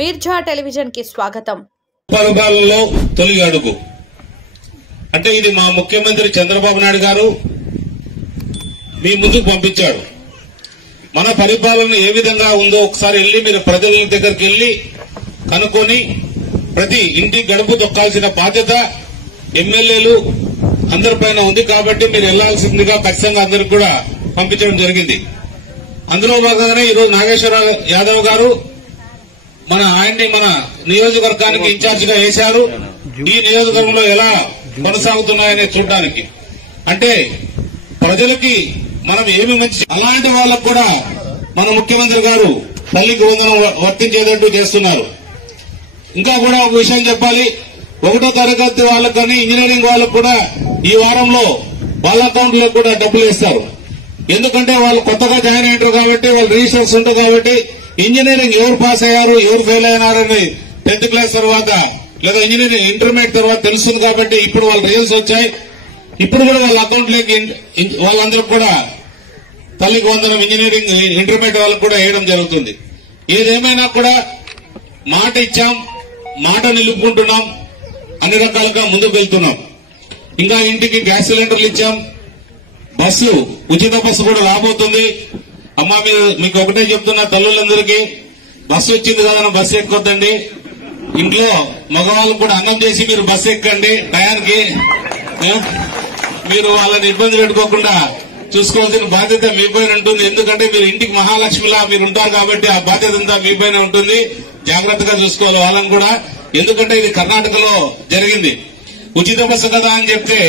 Mirza television కి స్వాగతం. పరిపాలనలో తొలి అడుగు అంటే ఇది మా ముఖ్యమంత్రి చంద్రబాబు నాయుడు గారు మీ ముందుకు పంపించాడు. మన పరిపాలన ఏ విధంగా ఉందో ఒకసారి వెళ్లి మీరు ప్రజల దగ్గరికి వెళ్లి కనుక్కొని ప్రతి ఇంటి గడుపు తొక్కాల్సిన బాధ్యత ఎమ్మెల్యేలు అందరిపైన ఉంది. కాబట్టి మీరు వెళ్లాల్సిందిగా ఖచ్చితంగా అందరికి కూడా పంపించడం జరిగింది. అందులో భాగంగానే ఈరోజు నాగేశ్వరరావు యాదవ్ గారు ఆయన్ని మన నియోజకవర్గానికి ఇన్ఛార్జ్ గా వేశారు. ఈ నియోజకవర్గంలో ఎలా కొనసాగుతున్నాయని చూడడానికి అంటే ప్రజలకి మనం ఏమి మంచి అలాంటి వాళ్ళకు కూడా మన ముఖ్యమంత్రి గారు తల్లికి వందనం వర్తించేటట్టు చేస్తున్నారు. ఇంకా కూడా ఒక విషయం చెప్పాలి, 1వ తరగతి వాళ్ళకు కానీ ఇంజనీరింగ్ వాళ్ళకు కూడా ఈ వారంలో వాళ్ళ అకౌంట్ లో కూడా డబ్బులు వేస్తారు. ఎందుకంటే వాళ్ళు కొత్తగా జాయిన్ అయ్యారు కాబట్టి వాళ్ళు రిజిస్టర్స్ ఉంటాయి కాబట్టి ఇంజనీరింగ్ ఎవరు పాస్ అయ్యారు ఎవరు ఫెయిల్ అయినారని 10th క్లాస్ తర్వాత లేదా ఇంజనీరింగ్ ఇంటర్మీడియట్ తర్వాత తెలుస్తుంది. కాబట్టి ఇప్పుడు వాళ్ళ రిజల్ట్స్ వచ్చాయి. ఇప్పుడు కూడా వాళ్ళ అకౌంట్ లోకి వాళ్ళందరూ కూడా తల్లికి వందనం ఇంజనీరింగ్ ఇంటర్మీడియట్ వాళ్ళకు కూడా వేయడం జరుగుతుంది. ఏదేమైనా కూడా మాట ఇచ్చాం, మాట నిలుపుకుంటున్నాం, అన్ని రకాలుగా ముందుకు వెళ్తున్నాం. ఇంకా ఇంటికి గ్యాస్ సిలిండర్లు ఇచ్చాం, బస్సు ఉచిత బస్సు కూడా రాబోతుంది. అమ్మా మీకు ఒకటే చెప్తున్నా, తల్లులందరికీ బస్సు వచ్చింది కదా బస్సు ఎక్కొద్దండి. ఇంట్లో మగవాళ్ళు కూడా అన్నం చేసి మీరు బస్సు ఎక్కండి టయానికి. మీరు వాళ్ళని ఇబ్బంది పెట్టుకోకుండా చూసుకోవాల్సిన బాధ్యత మీ పైన ఉంటుంది. ఎందుకంటే మీరు ఇంటికి మహాలక్ష్మిలా మీరు ఉంటారు కాబట్టి ఆ బాధ్యత అంతా మీ పైన ఉంటుంది. జాగ్రత్తగా చూసుకోవాలి వాళ్ళని కూడా. ఎందుకంటే ఇది కర్ణాటకలో జరిగింది. ఉచిత బస్సు కదా అని చెప్తే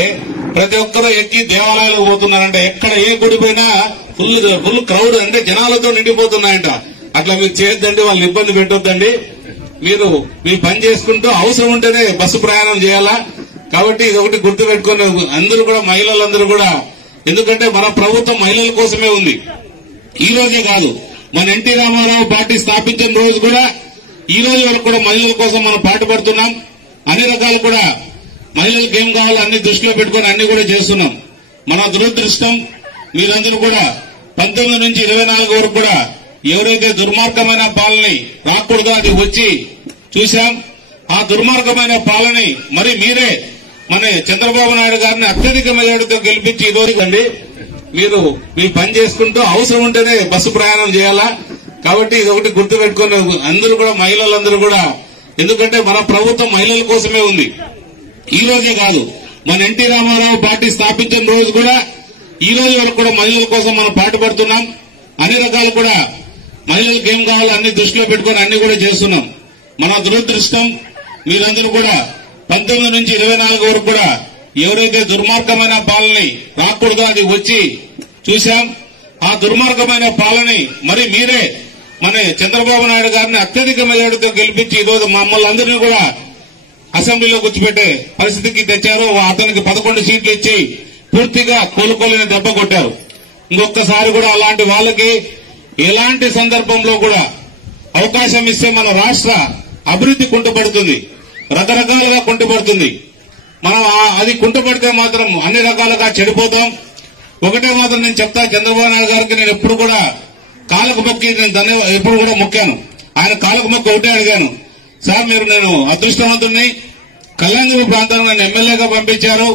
ప్రతి ఒక్కరూ ఎక్కి దేవాలయాలకు పోతున్నారంట. ఎక్కడ ఏ గుడి పోయినా ఫుల్ క్రౌడ్ అంటే జనాలతో నిండిపోతున్నాయంట. అట్లా మీరు చేయొద్దండి, వాళ్ళని ఇబ్బంది పెట్టొద్దండి. మీరు మీ పని చేసుకుంటూ అవసరం ఉంటేనే బస్సు ప్రయాణం చేయాలా. కాబట్టి ఇది ఒకటి గుర్తు పెట్టుకుని అందరూ కూడా మహిళలందరూ కూడా, ఎందుకంటే మన ప్రభుత్వం మహిళల కోసమే ఉంది. ఈ రోజే కాదు, మన ఎన్టీ రామారావు పార్టీ స్థాపించిన రోజు కూడా ఈ రోజు వరకు కూడా మహిళల కోసం మనం పాటుపడుతున్నాం. అన్ని రకాలు కూడా మహిళలకు ఏం కావాలో అన్ని దృష్టిలో పెట్టుకుని అన్ని కూడా చేస్తున్నాం. మన దురదృష్టం మీరందరూ కూడా 19 నుంచి 24 వరకు కూడా ఎవరైతే దుర్మార్గమైన పాలనని రాకూడదో అది వచ్చి చూశాం. ఆ దుర్మార్గమైన పాలనని మరి మీరే మన చంద్రబాబు నాయుడు గారిని అత్యధిక మెజార్టీతో గెలిపించి ఈ రోజు అండి మీరు మీ పని చేసుకుంటూ అవసరం ఉంటేనే బస్సు ప్రయాణం చేయాలా. కాబట్టి ఇది ఒకటి గుర్తు పెట్టుకుని అందరూ కూడా మహిళలందరూ కూడా, ఎందుకంటే మన ప్రభుత్వం మహిళల కోసమే ఉంది. ఈ రోజే కాదు, మన ఎన్టీ రామారావు పార్టీ స్థాపించిన రోజు కూడా ఈ రోజు వరకు కూడా మహిళల కోసం మనం పాటుపడుతున్నాం. అన్ని రకాలు కూడా మహిళలకు ఏం కావాలో అన్ని దృష్టిలో పెట్టుకుని అన్ని కూడా చేస్తున్నాం. మన దురదృష్టం మీరందరూ కూడా 19 నుంచి 24 వరకు కూడా ఎవరైతే దుర్మార్గమైన పాలనని రాకూడదో అది వచ్చి చూశాం. ఆ దుర్మార్గమైన పాలనని మరి మీరే మన చంద్రబాబు నాయుడు గారిని అత్యధిక మెజార్టీతో గెలిపించి ఈ రోజు మమ్మల్ని అందరినీ కూడా అసెంబ్లీలో కూర్చోబెట్టే పరిస్థితికి తెచ్చారు. అతనికి 11 సీట్లు ఇచ్చి పూర్తిగా కోలుకోలేని దెబ్బ కొట్టారు. ఇంకొకసారి కూడా అలాంటి వాళ్ళకి ఎలాంటి సందర్భంలో కూడా అవకాశం ఇస్తే మన రాష్ట్ర అభివృద్ధి కుంటుపడుతుంది, రకరకాలుగా కుంటుపడుతుంది. మనం అది కుంటుపడితే మాత్రం అన్ని రకాలుగా చెడిపోతాం. ఒకటే మాత్రం నేను చెప్తా, చంద్రబాబు నాయుడు గారికి నేను ఎప్పుడు కూడా కాళ్ళకు మొక్కి నేను ఎప్పుడు కూడా మొక్కాను. ఆయన కాళ్ళకు మొక్కి ఒకటే అడిగాను, సార్ మీరు నేను అదృష్టవంతుడిని, కళ్యాణగిరి ప్రాంతానికి నన్ను ఎమ్మెల్యేగా పంపించారు.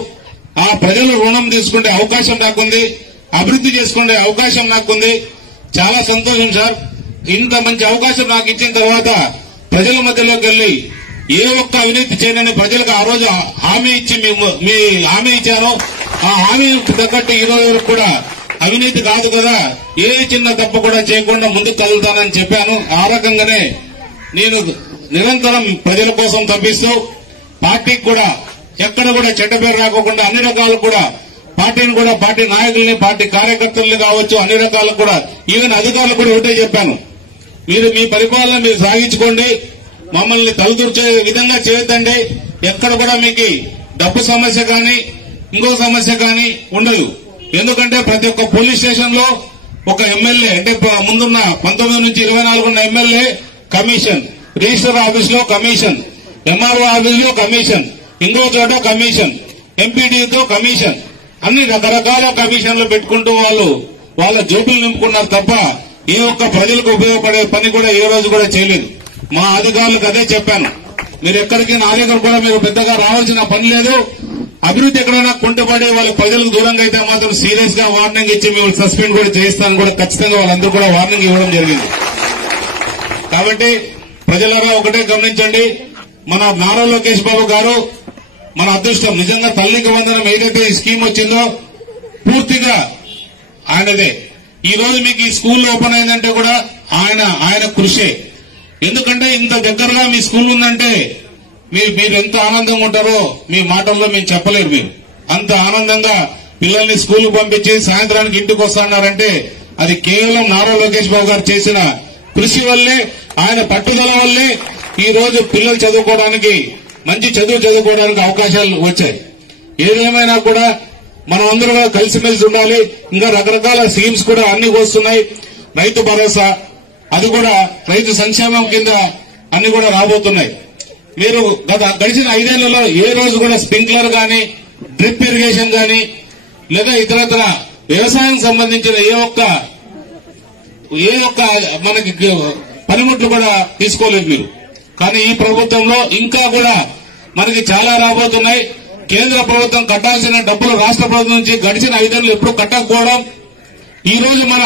ఆ ప్రజలు రుణం తీసుకునే అవకాశం నాకుంది, అభివృద్ధి చేసుకునే అవకాశం నాకుంది. చాలా సంతోషం సార్. ఇంత మంచి అవకాశం నాకు ఇచ్చిన తర్వాత ప్రజల మధ్యలోకి వెళ్లి ఏ ఒక్క అవినీతి చేయనని ప్రజలకు ఆ రోజు హామీ ఇచ్చి మీ హామీ ఇచ్చాను. ఆ హామీ తగ్గట్టు ఈ రోజు వరకు కూడా అవినీతి కాదు కదా, ఏ చిన్న తప్పు కూడా చేయకుండా ముందుకు కదులుతానని చెప్పాను. ఆ రకంగానే నేను నిరంతరం ప్రజల కోసం తప్పిస్తూ పార్టీకి కూడా ఎక్కడ కూడా చెడ్డ పేరు రాకోకుండా అన్ని రకాలు కూడా పార్టీని కూడా పార్టీ నాయకుల్ని పార్టీ కార్యకర్తల్ని కావచ్చు అన్ని రకాలు కూడా ఈవెన్ అధికారులు కూడా ఒకటే చెప్పాను, మీరు మీ పరిపాలన మీరు సాగించుకోండి, మమ్మల్ని తలదూర్చే విధంగా చేయొద్దండి. ఎక్కడ కూడా మీకు డబ్బు సమస్య కానీ ఇంకొక సమస్య కానీ ఉండదు. ఎందుకంటే ప్రతి ఒక్క పోలీస్ స్టేషన్ లో ఒక ఎమ్మెల్యే అంటే ముందున్న 19 నుంచి 24 ఉన్న ఎమ్మెల్యే కమిషన్, రిజిస్టర్ ఆఫీస్ లో కమిషన్, ఎంఆర్ఓ ఆఫీస్ లో కమిషన్, ఇంకో చోట కమిషన్, ఎంపీడీతో కమిషన్, అన్ని రకరకాల కమిషన్లు పెట్టుకుంటూ వాళ్ళ జోబులు నింపుకున్నారు తప్ప ఏ ఒక్క ప్రజలకు ఉపయోగపడే పని కూడా ఏ రోజు కూడా చేయలేదు. మా అధికారులకు అదే చెప్పాను. మీరు ఎక్కడికి నా దగ్గర కూడా మీరు పెద్దగా రావాల్సిన పని లేదు. అభివృద్ధి ఎక్కడైనా కుంటుపడి వాళ్ళ ప్రజలకు దూరంగా అయితే మాత్రం సీరియస్ గా వార్నింగ్ ఇచ్చి మేము సస్పెండ్ కూడా చేయిస్తాను కూడా ఖచ్చితంగా వాళ్ళందరూ కూడా వార్నింగ్ ఇవ్వడం జరిగింది. కాబట్టి ప్రజలారా ఒకటే గమనించండి, మన నారా లోకేష్ బాబు గారు మన అదృష్టం. నిజంగా తల్లికి వందనం ఏదైతే ఈ స్కీమ్ వచ్చిందో పూర్తిగా ఆయనదే. ఈ రోజు మీకు ఈ స్కూల్ ఓపెన్ అయిందంటే కూడా ఆయన కృషే. ఎందుకంటే ఇంత దగ్గరగా మీ స్కూల్ ఉందంటే మీరు ఎంత ఆనందంగా ఉంటారో మీ మాటల్లో మేము చెప్పలేరు. మీరు అంత ఆనందంగా పిల్లల్ని స్కూల్కి పంపించి సాయంత్రానికి ఇంటికి వస్తున్నారంటే అది కేవలం నారా లోకేష్ బాబు గారు చేసిన కృషి వల్లే, ఆయన పట్టుదల వల్లే ఈ రోజు పిల్లలు చదువుకోవడానికి, మంచి చదువు చదువుకోవడానికి అవకాశాలు వచ్చాయి. ఏదేమైనా కూడా మనం అందరూ కూడా కలిసిమెలిసి ఉండాలి. ఇంకా రకరకాల స్కీమ్స్ కూడా అన్ని వస్తున్నాయి. రైతు భరోసా, అది కూడా రైతు సంక్షేమం కింద అన్ని కూడా రాబోతున్నాయి. మీరు గడిచిన 5 ఏళ్లలో ఏ రోజు కూడా స్ప్రింక్లర్ గాని, డ్రిప్ ఇరిగేషన్ గాని, లేదా ఇతరత్ర వ్యవసాయం సంబంధించిన ఏ ఒక్క మనకి పనిముట్లు కూడా తీసుకోలేదు మీరు. కానీ ఈ ప్రభుత్వంలో ఇంకా కూడా మనకి చాలా రాబోతున్నాయి. కేంద్ర ప్రభుత్వం కట్టాల్సిన డబ్బులు రాష్ట్ర ప్రభుత్వం నుంచి గడిచిన 5 ఏళ్లు ఎప్పుడు కట్టకపోవడం, ఈ రోజు మన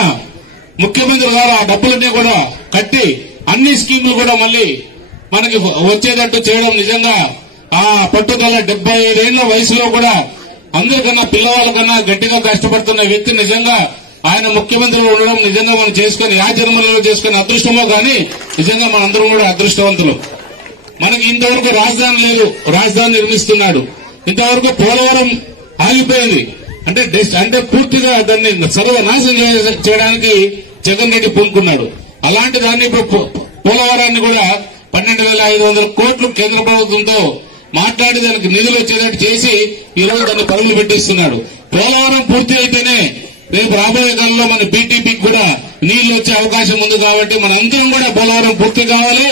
ముఖ్యమంత్రి గారు ఆ డబ్బులన్నీ కూడా కట్టి అన్ని స్కీములు కూడా మళ్లీ మనకి వచ్చేటట్టు చేయడం నిజంగా ఆ పట్టుదల. 75 ఏళ్ల వయసులో కూడా అందరికన్నా పిల్లవాళ్ళకన్నా గట్టిగా కష్టపడుతున్న వ్యక్తి నిజంగా ఆయన ముఖ్యమంత్రిగా ఉండడం నిజంగా మనం చేసుకుని ఆ జన్మలలో చేసుకునే అదృష్టమో కానీ నిజంగా మనందరం కూడా అదృష్టవంతులు. మనకి ఇంతవరకు రాజధాని లేదు, రాజధాని నిర్మిస్తున్నాడు. ఇంతవరకు పోలవరం ఆగిపోయింది అంటే పూర్తిగా దాన్ని సర్వనాశనం చేయడానికి జగన్ రెడ్డి పూనుకున్నాడు. అలాంటి దాన్ని పోలవరాన్ని కూడా 12,500 కోట్లు కేంద్ర ప్రభుత్వంతో మాట్లాడి దానికి నిధులు వచ్చేటట్టు చేసి ఈ రోజు దాన్ని పరుగులు పెట్టిస్తున్నాడు. పోలవరం పూర్తి అయితేనే రేపు రాబోయే కాలంలో మన బీటీపీకి కూడా నీళ్లు వచ్చే అవకాశం ఉంది. కాబట్టి మనందరం కూడా పోలవరం పూర్తి కావాలి.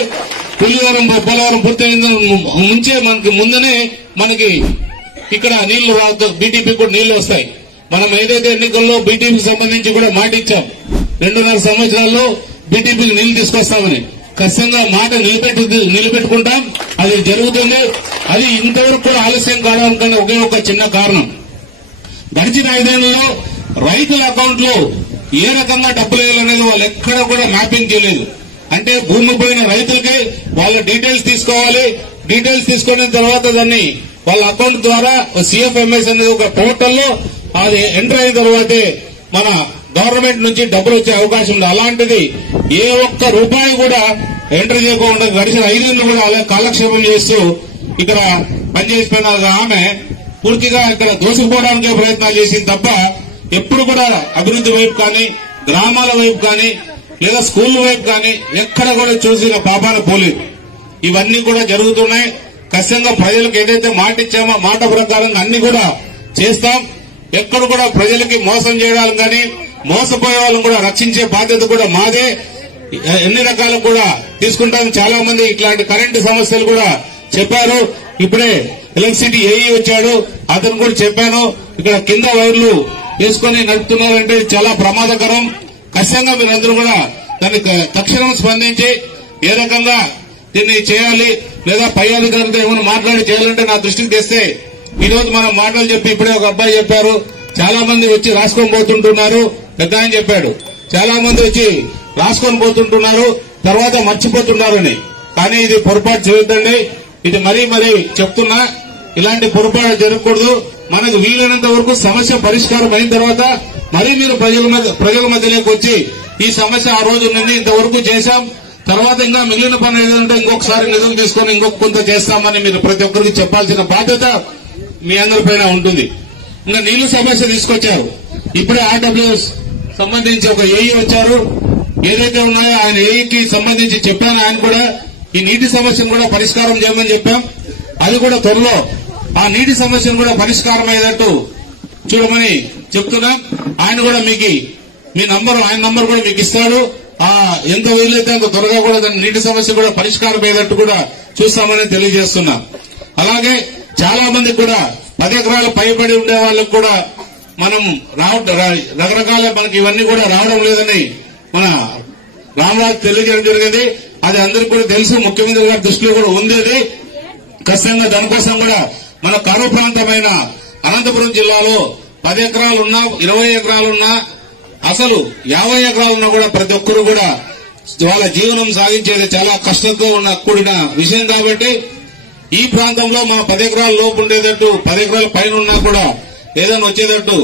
పోలవరం పూర్తి ముంచే మనకి ముందనే మనకి ఇక్కడ నీళ్లు రాదు, బీటీపీ కూడా నీళ్లు వస్తాయి. మనం ఏదైతే ఎన్నికల్లో బీటీపీకి సంబంధించి కూడా మాట ఇచ్చాం, 2.5 సంవత్సరాల్లో బీటీపీకి నీళ్లు తీసుకొస్తామని. ఖచ్చితంగా మాట నిలబెట్టుకుంటాం. అది జరుగుతుంది. అది ఇంతవరకు కూడా ఆలస్యం కావడానికి ఒకే ఒక చిన్న కారణం, గడిచిన 5 ఏళ్లలో రైతుల అకౌంట్ లో ఏ రకంగా డబ్బులు వేయాలనేది వాళ్ళు ఎక్కడ కూడా మ్యాపింగ్ చేయలేదు. అంటే భూమి పోయిన రైతులకి వాళ్ళ డీటెయిల్స్ తీసుకోవాలి. డీటెయిల్స్ తీసుకున్న తర్వాత దాన్ని వాళ్ళ అకౌంట్ ద్వారా సిఎఫ్ఎంఎస్ అనేది ఒక పోర్టల్లో అది ఎంటర్ అయిన తర్వాతే మన గవర్నమెంట్ నుంచి డబ్బులు వచ్చే అవకాశం ఉంది. అలాంటిది ఏ ఒక్క రూపాయి కూడా ఎంటర్ చేయకుండా గడిచిన 5 ఏళ్లు కూడా అలా కాలక్షేపం చేస్తూ ఇక్కడ పనిచేసిపోయిన ఆమె పూర్తిగా ఇక్కడ దోసుకుపోవడానికే ప్రయత్నాలు చేసింది తప్ప ఎప్పుడు కూడా అభివృద్ధి వైపు కానీ, గ్రామాల వైపు కానీ, లేదా స్కూళ్ల వైపు కానీ ఎక్కడ కూడా చూసిన పాపాన పోలేదు. ఇవన్నీ కూడా జరుగుతున్నాయి. ఖచ్చితంగా ప్రజలకు ఏదైతే మాట ఇచ్చామో మాట ప్రకారంగా అన్ని కూడా చేస్తాం. ఎక్కడ కూడా ప్రజలకి మోసం చేయడానికి కానీ, మోసపోయే వాళ్ళని కూడా రక్షించే బాధ్యత కూడా మాదే. ఎన్ని రకాలు కూడా తీసుకుంటాం. చాలా మంది ఇట్లాంటి కరెంటు సమస్యలు కూడా చెప్పారు. ఇప్పుడే ఎలక్ట్రిసిటీ ఏఈ వచ్చాడు, అతను కూడా చెప్పాను. ఇక్కడ కింద వైర్లు వేసుకుని నడుపుతున్నారంటే చాలా ప్రమాదకరం. ఖచ్చితంగా మీరందరూ కూడా దాన్ని తక్షణం స్పందించి ఏ రకంగా దీన్ని చేయాలి, లేదా పై అధికారులతో ఏమైనా మాట్లాడి చేయాలంటే నా దృష్టికి తెస్తే ఈ రోజు మనం మాటలు చెప్పి ఇప్పుడే ఒక అబ్బాయి చెప్పారు, చాలా మంది వచ్చి రాసుకొని పోతుంటున్నారు. పెద్ద ఆయన చెప్పాడు, చాలా మంది వచ్చి రాసుకొని పోతుంటున్నారు, తర్వాత మర్చిపోతున్నారని. కానీ ఇది పొరపాటు చేయొద్దండి. ఇది మరీ చెప్తున్నా, ఇలాంటి పొరపాటు జరగకూడదు. మనకు వీలైనంత వరకు సమస్య పరిష్కారం అయిన తర్వాత మరీ మీరు ప్రజల మధ్యలోకి వచ్చి ఈ సమస్య ఆ రోజు నుండి ఇంతవరకు చేశాం, తర్వాత ఇంకా మిగిలిన పని ఏదంటే ఇంకొకసారి నిధులు తీసుకొని ఇంకొక కొంత చేస్తామని మీరు ప్రతి ఒక్కరికి చెప్పాల్సిన బాధ్యత మీ అందరిపైన ఉంటుంది. ఇంకా నీళ్లు సమస్య తీసుకొచ్చారు. ఇప్పుడే ఆర్డబ్ల్యూఎస్ సంబంధించి ఒక ఏఈ వచ్చారు. ఏదైతే ఉన్నాయో ఆయన ఏఈకి సంబంధించి చెప్పాను. ఆయన కూడా ఈ నీటి సమస్యను కూడా పరిష్కారం చేయమని చెప్పాం. అది కూడా త్వరలో ఆ నీటి సమస్యను కూడా పరిష్కారం అయ్యేటట్టు చూడమని చెప్తున్నాం. ఆయన కూడా మీకు ఆయన నంబర్ కూడా మీకు ఇస్తాడు. ఎంత వీలైతే అంత త్వరగా కూడా దాని నీటి సమస్య కూడా పరిష్కారం అయ్యేటట్టు కూడా చూస్తామని తెలియజేస్తున్నాం. అలాగే చాలా మంది కూడా 10 ఎకరాలు పైబడి ఉండే వాళ్ళకు కూడా మనం రకరకాల మనకి ఇవన్నీ కూడా రావడం లేదని మన రామరాజు తెలియజేయడం జరిగింది. అది అందరికీ కూడా తెలుసు. ముఖ్యమంత్రి గారి దృష్టిలో కూడా ఉంది. అది ఖచ్చితంగా దానికోసం కూడా మన కరువు ప్రాంతమైన అనంతపురం జిల్లాలో 10 ఎకరాలున్నా 20 ఎకరాలున్నా అసలు 50 ఎకరాలున్నా కూడా ప్రతి ఒక్కరు కూడా వాళ్ళ జీవనం సాగించేది చాలా కష్టంతో కూడిన విషయం. కాబట్టి ఈ ప్రాంతంలో మా 10 ఎకరాల లోపు ఉండేటట్టు 10 ఎకరాల పైన ఉన్నా కూడా ఏదైనా వచ్చేటట్టు